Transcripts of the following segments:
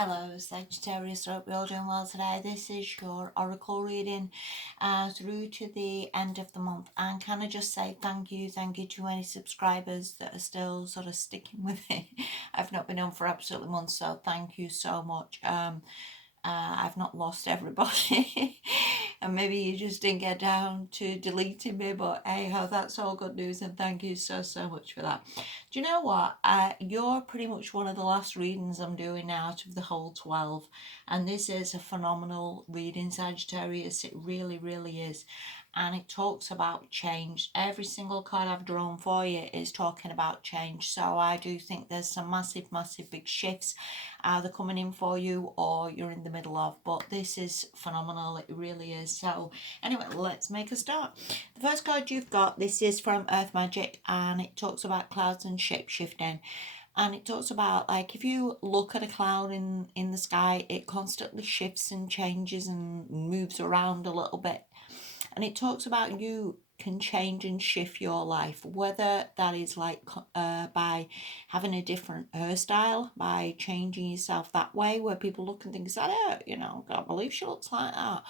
Hello, Sagittarius. Hope you're all doing well today. This is your oracle reading through to the end of the month. And can I just say thank you to any subscribers that are still sort of sticking with it. I've not been on for absolutely months, so thank you so much. I've not lost everybody. And maybe you just didn't get down to deleting me, but hey ho, that's all good news, and thank you so much for that. Do you know what? You're pretty much one of the last readings I'm doing out of the whole 12, and this is a phenomenal reading, Sagittarius. It really is. And it talks about change. Every single card I've drawn for you is talking about change. So I do think there's some massive big shifts either coming in for you or you're in the middle of. But this is phenomenal. It really is. So anyway, let's make a start. The first card you've got, this is from Earth Magic, and it talks about clouds and shape shifting. And it talks about, like, if you look at a cloud in the sky, it constantly shifts and changes and moves around a little bit. And it talks about you can change and shift your life, whether that is like by having a different hairstyle, by changing yourself that way, where people look and think, is that it? You know, I can't believe she looks like that.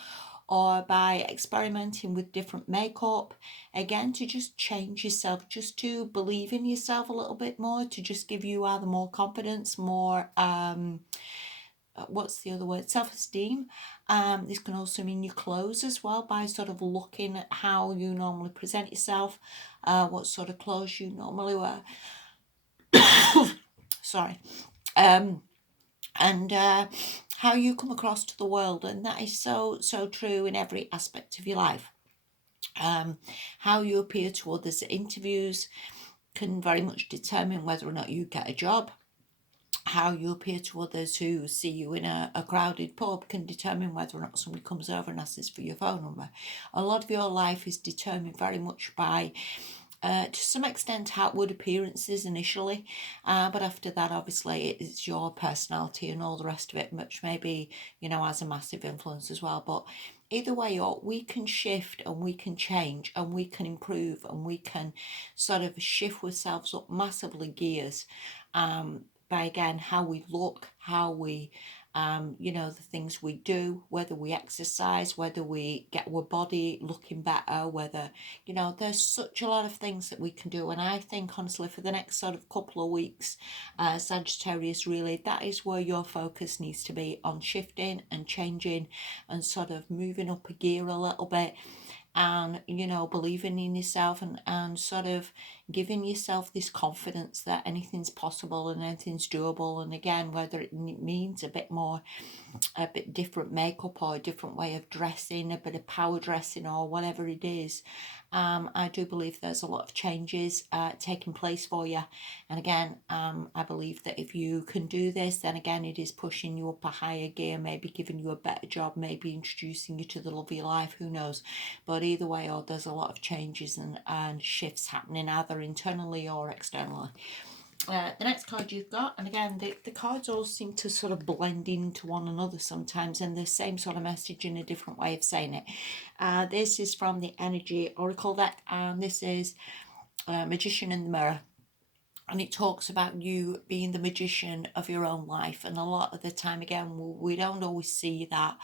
Or by experimenting with different makeup, again, to just change yourself, just to believe in yourself a little bit more, to just give you either more confidence, more what's the other word, self-esteem. This can also mean your clothes as well, by sort of looking at how you normally present yourself, what sort of clothes you normally wear. Sorry. And how you come across to the world, and that is so true in every aspect of your life. How you appear to others at interviews can very much determine whether or not you get a job. How you appear to others who see you in a crowded pub can determine whether or not somebody comes over and asks for your phone number. A lot of your life is determined very much by, to some extent, outward appearances initially, but after that, obviously, it's your personality and all the rest of it, which maybe, has a massive influence as well. But either way, we can shift and we can change and we can improve and we can sort of shift ourselves up massively gears. By again how we look, how we the things we do, whether we exercise, whether we get our body looking better, whether there's such a lot of things that we can do. And I think honestly for the next sort of couple of weeks, Sagittarius, really that is where your focus needs to be, on shifting and changing and sort of moving up a gear a little bit, and believing in yourself, and sort of giving yourself this confidence that anything's possible and anything's doable. And again, whether it means a bit different makeup or a different way of dressing, a bit of power dressing or whatever it is, I do believe there's a lot of changes taking place for you. And again, I believe that if you can do this, then again it is pushing you up a higher gear, maybe giving you a better job, maybe introducing you to the love of your life, who knows. But either way, there's a lot of changes and shifts happening either internally or externally. The next card you've got, and again, the cards all seem to sort of blend into one another sometimes, and the same sort of message in a different way of saying it. This is from the Energy Oracle deck, and this is Magician in the Mirror. And it talks about you being the magician of your own life. And a lot of the time, again, we don't always see that.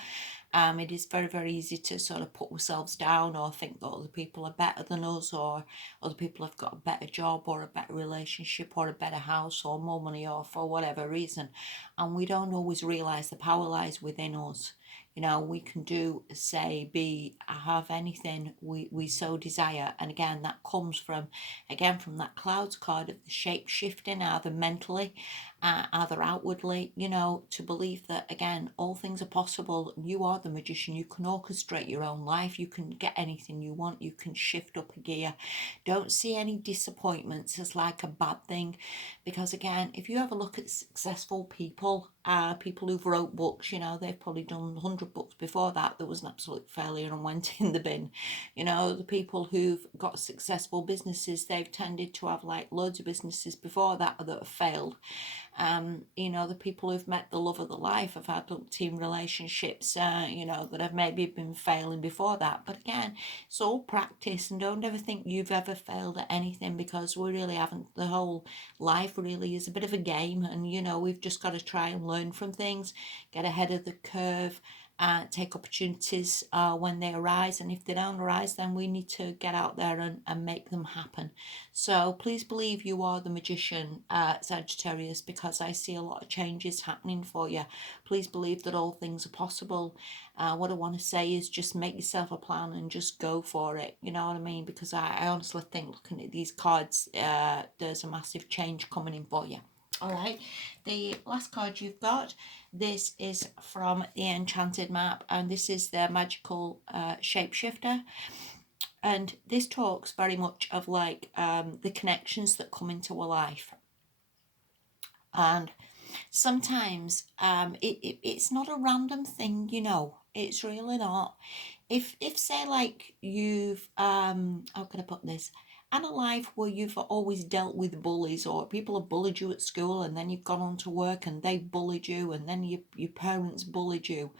It is very easy to sort of put ourselves down or think that other people are better than us, or other people have got a better job or a better relationship or a better house or more money, or for whatever reason. And we don't always realise the power lies within us. We can do, say, be, have anything we so desire. And again, that comes from that clouds card of the shape shifting, either mentally, either outwardly, to believe that, again, all things are possible. You are the magician. You can orchestrate your own life. You can get anything you want. You can shift up a gear. Don't see any disappointments as like a bad thing, because again, if you have a look at successful people, people who've wrote books, they've probably done 100 books before that was an absolute failure and went in the bin. The people who've got successful businesses, they've tended to have like loads of businesses before that have failed. You know, the people who've met the love of their life have had teen relationships, you know, that have maybe been failing before that. But again, it's all practice, and don't ever think you've ever failed at anything, because we really haven't. The whole life really is a bit of a game, and you know, we've just got to try and learn from things, get ahead of the curve, take opportunities when they arise, and if they don't arise, then we need to get out there and make them happen. So please believe you are the magician, Sagittarius, because I see a lot of changes happening for you. Please believe that all things are possible. What I want to say is just make yourself a plan and just go for it. You know what I mean? Because I honestly think, looking at these cards, there's a massive change coming in for you. All right, the last card you've got, this is from the Enchanted Map, and this is the magical shapeshifter. And this talks very much of like the connections that come into a life. And sometimes it's not a random thing, you know, it's really not. If say like you've how can I put this, had a life where you've always dealt with bullies, or people have bullied you at school, and then you've gone on to work and they bullied you, and then your parents bullied you.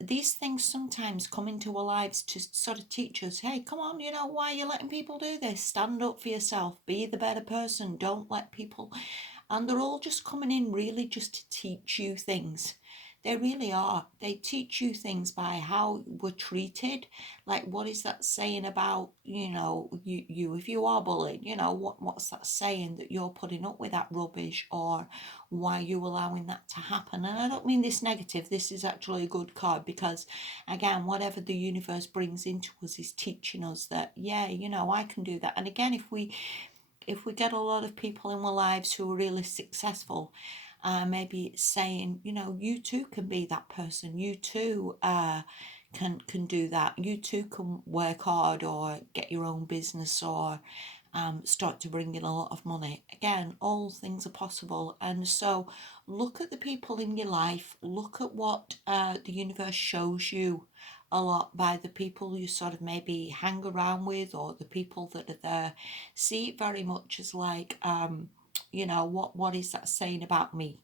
These things sometimes come into our lives to sort of teach us, hey, come on, you know, why are you letting people do this? Stand up for yourself, be the better person, don't let people. And they're all just coming in really just to teach you things. They really are. They teach you things by how we're treated. Like, what is that saying about, you know, you if you are bullied, you know, what's that saying that you're putting up with that rubbish, or why are you allowing that to happen? And I don't mean this negative. This is actually a good card, because, again, whatever the universe brings into us is teaching us that, yeah, you know, I can do that. And again, if we get a lot of people in our lives who are really successful, maybe it's saying, you know, you too can be that person. You too can do that. You too can work hard, or get your own business, or start to bring in a lot of money. Again, all things are possible. And so look at the people in your life, look at what the universe shows you a lot by the people you sort of maybe hang around with, or the people that are there. See it very much as like, you know, what is that saying about me?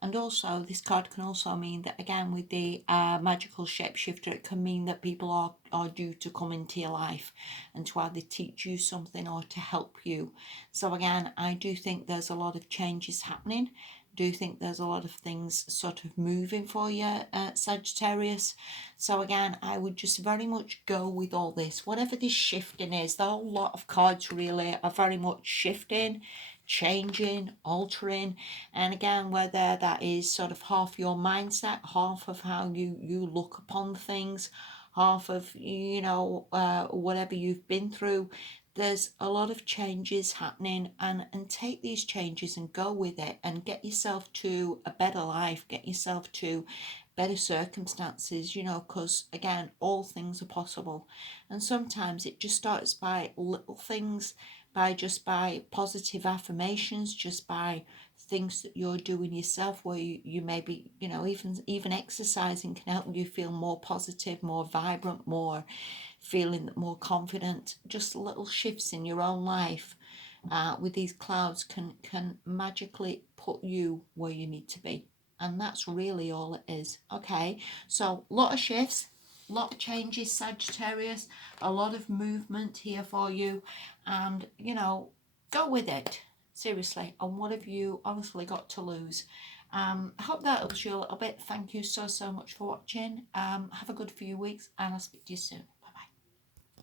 And also, this card can also mean that, again, with the magical shapeshifter, it can mean that people are due to come into your life and to either teach you something or to help you. So again, I do think there's a lot of changes happening. Do think there's a lot of things sort of moving for you, Sagittarius. So again, I would just very much go with all this. Whatever this shifting is, the whole lot of cards really are very much shifting, changing, altering. And again, whether that is sort of half your mindset, half of how you look upon things, half of, you know, whatever you've been through, there's a lot of changes happening. And take these changes and go with it, and get yourself to a better life, get yourself to better circumstances, you know, because again, all things are possible. And sometimes it just starts by little things, by positive affirmations, just by things that you're doing yourself, where you maybe, you know, even exercising can help you feel more positive, more vibrant, more feeling more confident. Just little shifts in your own life with these clouds can magically put you where you need to be. And that's really all it is. Okay, so a lot of shifts, a lot of changes, Sagittarius, a lot of movement here for you. And, you know, go with it. Seriously. And what have you honestly got to lose? I hope that helps you a little bit. Thank you so much for watching. Have a good few weeks, and I'll speak to you soon.